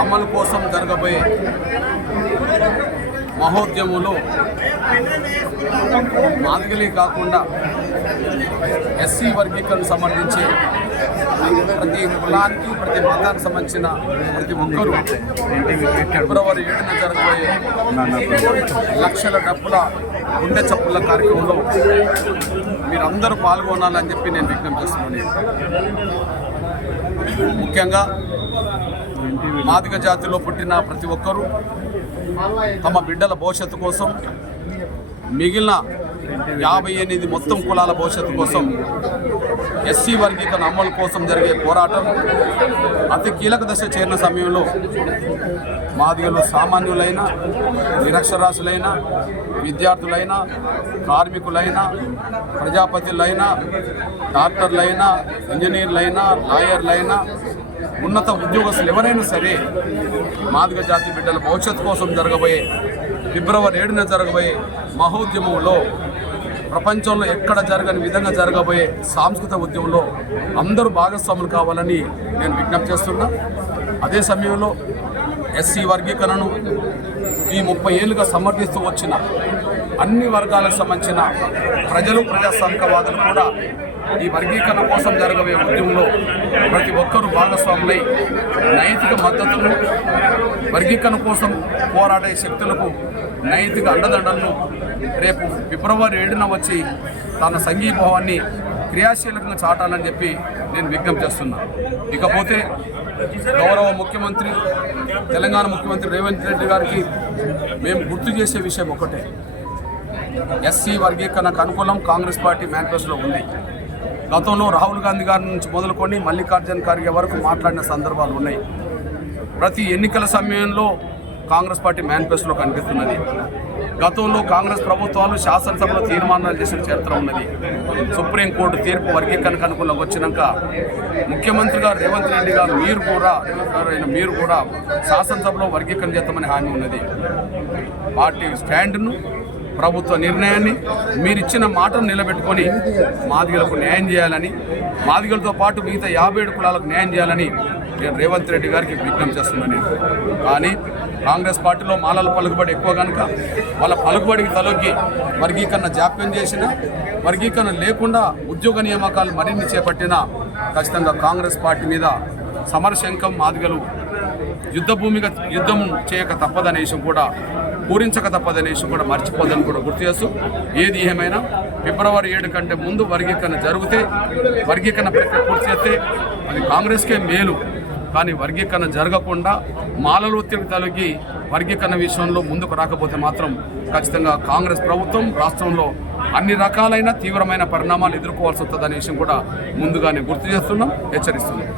అమలు కోసం జరగబోయే మహోద్యమంలో మాదిగలే కాకుండా ఎస్సీ వర్గీకరణ సంబంధించి ప్రతి కులానికి ప్రతి మతానికి సంబంధించిన ప్రతి ఒక్కరూ ఫిబ్రవరి ఏడున జరగబోయే లక్షల డబ్బుల గుండె చప్పుల కార్యక్రమంలో మీరందరూ పాల్గొనాలని చెప్పి నేను విజ్ఞప్తి చేస్తున్నాను. ముఖ్యంగా మాదిగ జాతిలో పుట్టిన ప్రతి ఒక్కరూ తమ బిడ్డల భవిష్యత్తు కోసం మిగిలిన యాభై ఎనిమిది మొత్తం కులాల భవిష్యత్తు కోసం ఎస్సీ వర్గీకరణ అమలు కోసం జరిగే పోరాటం అతి కీలక దశ చేరిన సమయంలో మాదిగలు సామాన్యులైన నిరక్షరాస్యులైన విద్యార్థులైన కార్మికులైన ప్రజాపతులైన డాక్టర్లైనా ఇంజనీర్లైనా లాయర్లైనా ఉన్నత ఉద్యోగస్తులు ఎవరైనా సరే మాదిగ జాతి బిడ్డల భవిష్యత్తు కోసం జరగబోయే ఫిబ్రవరి ఏడున జరగబోయే మహోద్యమంలో ప్రపంచంలో ఎక్కడ జరగని విధంగా జరగబోయే సాంస్కృతిక ఉద్యమంలో అందరూ భాగస్వాములు కావాలని నేను విజ్ఞప్తి చేస్తున్నా. అదే సమయంలో ఎస్సీ వర్గీకరణను ఈ ముప్పై ఏళ్ళుగా సమర్థిస్తూ వచ్చిన అన్ని వర్గాలకు సంబంధించిన ప్రజలు ప్రజాస్వామికవాదులు కూడా ఈ వర్గీకరణ కోసం జరగబోయే ఉద్యమంలో ప్రతి ఒక్కరూ భాగస్వాములై నైతిక మద్దతును వర్గీకరణ కోసం పోరాడే శక్తులకు నైతిక అండదండలను రేపు ఫిబ్రవరి ఏడున వచ్చి తన సంఘీభావాన్ని క్రియాశీలకంగా చాటాలని చెప్పి నేను విజ్ఞప్తి చేస్తున్నా. ఇకపోతే గౌరవ ముఖ్యమంత్రి తెలంగాణ ముఖ్యమంత్రి రేవంత్ రెడ్డి గారికి మేము గుర్తు చేసే విషయం ఒకటే. ఎస్సీ వర్గీకరణకు అనుకూలం కాంగ్రెస్ పార్టీ మేనిఫెస్టోలో ఉంది. గతంలో రాహుల్ గాంధీ గారి నుంచి మొదలుకొని మల్లికార్జున ఖార్గే వరకు మాట్లాడిన సందర్భాలు ఉన్నాయి. ప్రతి ఎన్నికల సమయంలో కాంగ్రెస్ పార్టీ మేనిఫెస్టోలో కనిపిస్తున్నది. గతంలో కాంగ్రెస్ ప్రభుత్వాలు శాసనసభలో తీర్మానాలు చేసిన చరిత్ర ఉన్నది. సుప్రీంకోర్టు తీర్పు వర్గీకరణకు అనుకూలంగా వచ్చినాక ముఖ్యమంత్రి గారు రేవంత్ రెడ్డి గారు మీరు కూడా అయిన మీరు కూడా శాసనసభలో వర్గీకరణ చేస్తామని హామీ ఉన్నది. పార్టీ స్టాండ్ను ప్రభుత్వ నిర్ణయాన్ని మీరు ఇచ్చిన మాటను నిలబెట్టుకొని మాదిగలకు న్యాయం చేయాలని మాదిగలతో పాటు మిగతా యాభై ఏడు కులాలకు న్యాయం చేయాలని నేను రేవంత్ రెడ్డి గారికి విజ్ఞప్తి చేస్తున్నాను కానీ కాంగ్రెస్ పార్టీలో మాలల పలుకుబడి ఎక్కువ కనుక వాళ్ళ పలుకుబడికి తలొగ్గి వర్గీకరణ జాప్యం చేసిన వర్గీకరణ లేకుండా ఉద్యోగ నియామకాలు మరిన్ని చేపట్టినా ఖచ్చితంగా కాంగ్రెస్ పార్టీ మీద సమరశంఖం మాదిగలు యుద్ధ భూమిగా యుద్ధం చేయక తప్పదనే విషయం కూడా పూరించక తప్పదనే విషయం కూడా మర్చిపోదని కూడా గుర్తు చేస్తూ ఏది ఏమైనా ఫిబ్రవరి ఏడు కంటే ముందు వర్గీకరణ జరిగితే వర్గీకరణ ప్రక్రియ పూర్తి చేస్తే అది కాంగ్రెస్కే మేలు. కానీ వర్గీకరణ జరగకుండా మాలల ఒత్తిడి తొలగి వర్గీకరణ విషయంలో ముందుకు రాకపోతే మాత్రం ఖచ్చితంగా కాంగ్రెస్ ప్రభుత్వం రాష్ట్రంలో అన్ని రకాలైన తీవ్రమైన పరిణామాలు ఎదుర్కోవాల్సి వస్తుందనే విషయం కూడా ముందుగానే గుర్తు చేస్తున్నాం హెచ్చరిస్తున్నాం.